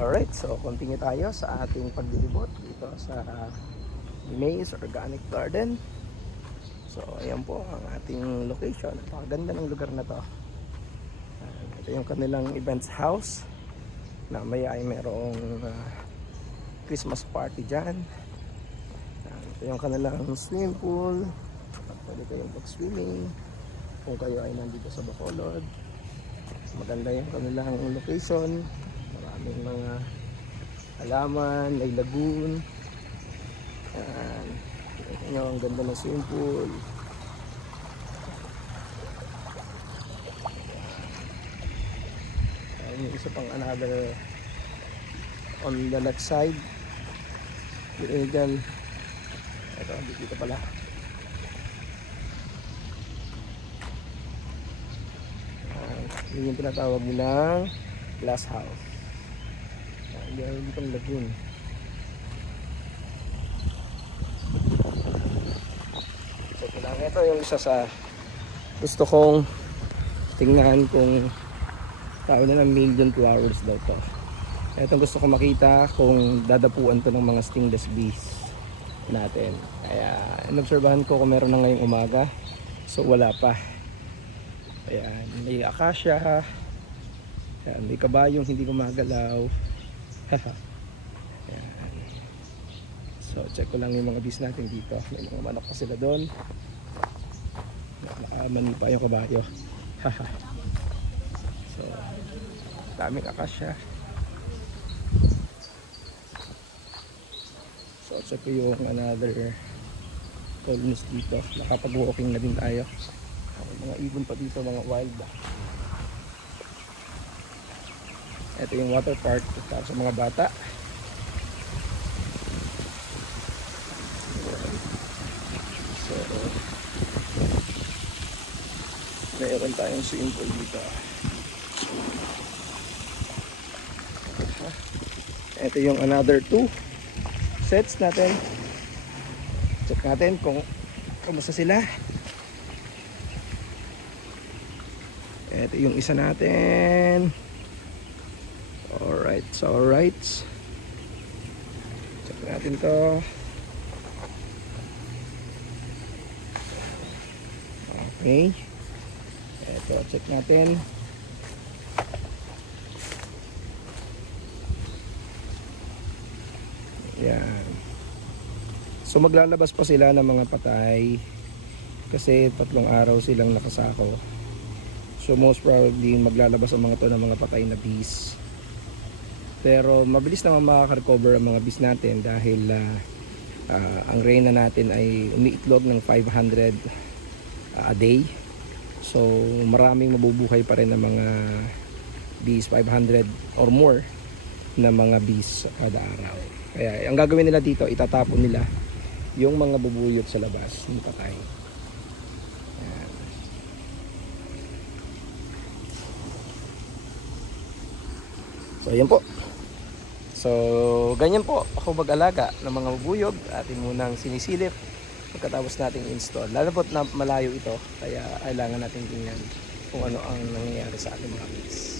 Alright, so continue tayo sa ating paglilibot dito sa Maze Organic Garden. So ayan po ang ating location. Napakaganda ng lugar na to. Ito yung kanilang events house. Namaya ay merong Christmas party dyan. Ito yung kanilang swimming pool. Pwede kayong mag-swimming kung kayo ay nandito sa Bacolod. Maganda yung kanilang location. Maraming mga halaman, may lagoon. Yan. Tingnan nyo, ang ganda ng swimming pool. Yan yung isa pang another on the left side. Yun dyan. Ito, dito pala. Yun yung tinatawag nilang glass house. Meron dito ang lagoon. So ito yung isa sa gusto kong tingnan kung tao na ng million flowers daw to. Itong gusto kong makita kung dadapuan to ng mga stingless bees natin. Kaya inobserbahan ko kung meron na ngayong umaga. So wala pa. Ayan, may akasya. Ayan, may kabayong hindi gumagalaw. Ayan. So check ko lang yung mga bees natin dito. May mga manok pa sila doon. Nakaaman pa yung kabayo. So daming akasya. So check ko yung another colonies dito. Nakapag-walking na din tayo. Mga ibon pa dito, mga wild. Ito yung water park para sa mga bata. So mayroon tayong swimming pool dito. Ito yung another 2 sets natin. Check natin kung kamusta sila. Ito yung isa natin. Alright, so alright. Check natin to. Okay. Ito, check natin. Yan. So maglalabas pa sila ng mga patay kasi 3 araw silang nakasako. So most probably maglalabas ang mga to ng mga patay na bees. Pero mabilis naman makaka-recover ang mga bees natin dahil ang reyna natin ay umiitlog ng 500 a day. So maraming mabubuhay pa rin ng mga bees, 500 or more na mga bees kada araw. Kaya ang gagawin nila dito, itatapon nila yung mga bubuyot sa labas ng patay. So ayan po. So ganyan po ako mag-alaga ng mga bubuyog. Atin munang sinisilip pagkatapos nating install. Lalo po na malayo ito, kaya kailangan natin tingnan kung ano ang nangyayari sa ating mga bees.